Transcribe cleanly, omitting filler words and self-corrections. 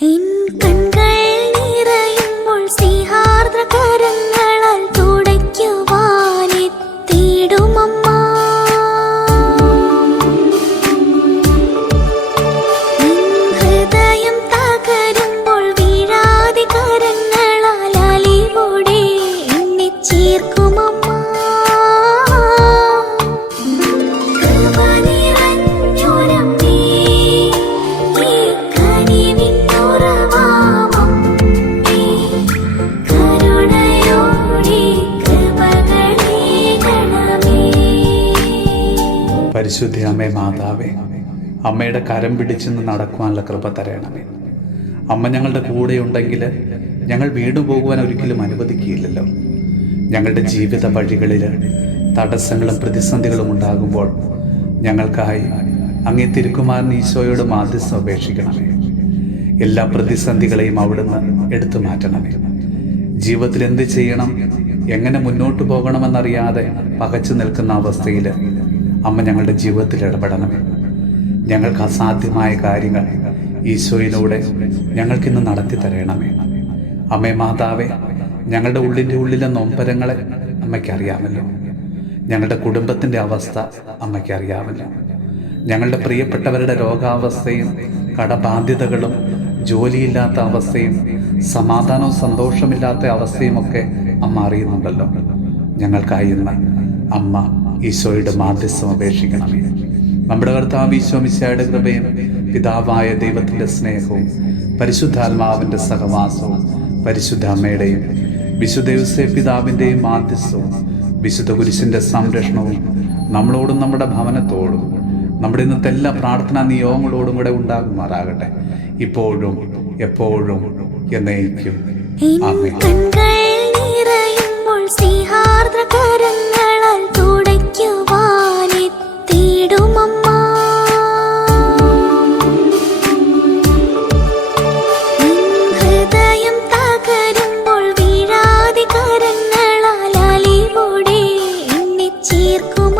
പരിശുദ്ധ അമ്മേ മാതാവേ, അമ്മയുടെ കരം പിടിച്ചെന്ന് നടക്കുവാനുള്ള കൃപ തരണമേ. അമ്മ ഞങ്ങളുടെ കൂടെ ഉണ്ടെങ്കിൽ ഞങ്ങൾ വീണു പോകുവാൻ ഒരിക്കലും അനുവദിക്കുകയില്ലല്ലോ. ഞങ്ങളുടെ ജീവിത വഴികളിൽ തടസ്സങ്ങളും പ്രതിസന്ധികളും ഉണ്ടാകുമ്പോൾ ഞങ്ങൾക്കായി അങ്ങേ തിരുക്കുമാരൻ ഈശോയോട് മാധ്യസ്ഥം അപേക്ഷിക്കണമേ. എല്ലാ പ്രതിസന്ധികളെയും അവിടുന്ന് എടുത്തു മാറ്റണമേ. ജീവിതത്തിൽ എന്ത് ചെയ്യണം, എങ്ങനെ മുന്നോട്ട് പോകണമെന്നറിയാതെ പകച്ചു നിൽക്കുന്ന അവസ്ഥയിൽ അമ്മ ഞങ്ങളുടെ ജീവിതത്തിൽ ഇടപെടണമേ. ഞങ്ങൾക്ക് അസാധ്യമായ കാര്യങ്ങൾ ഈശോയിലൂടെ ഞങ്ങൾക്കിന്ന് നടത്തി തരണമേ. അമ്മേ മാതാവേ, ഞങ്ങളുടെ ഉള്ളിലെ നൊമ്പരങ്ങളെ അമ്മയ്ക്കറിയാമല്ലോ. ഞങ്ങളുടെ കുടുംബത്തിൻ്റെ അവസ്ഥ അമ്മയ്ക്കറിയാമല്ലോ. ഞങ്ങളുടെ പ്രിയപ്പെട്ടവരുടെ രോഗാവസ്ഥയും കടബാധ്യതകളും ജോലിയില്ലാത്ത അവസ്ഥയും സമാധാനവും സന്തോഷമില്ലാത്ത അവസ്ഥയുമൊക്കെ അമ്മ അറിയുന്നുണ്ടല്ലോ. ഞങ്ങൾക്കായി ഇന്ന് അമ്മ ഈശോയുടെ മാധ്യസ്ഥം അപേക്ഷിക്കണമേ. നമ്മുടെ കർത്താവ് ഈശോ മിശിഹായുടെ കൃപയും പിതാവായ ദൈവത്തിൻ്റെ സ്നേഹവും പരിശുദ്ധാത്മാവിൻ്റെ സഹവാസവും പരിശുദ്ധ അമ്മയുടെയും വിശുദ്ധ യോസേപ്പ് പിതാവിൻ്റെയും മാധ്യസ്ഥവും വിശുദ്ധ കുരിശിൻ്റെ സംരക്ഷണവും നമ്മളോടും നമ്മുടെ ഭവനത്തോടും നമ്മുടെ ഇന്നത്തെ എല്ലാ പ്രാർത്ഥനാ നിയോഗങ്ങളോടും കൂടെ ഉണ്ടാകുമാറാകട്ടെ, ഇപ്പോഴും എപ്പോഴും എന്നേക്കും. ആമേൻ. ചേർക്കും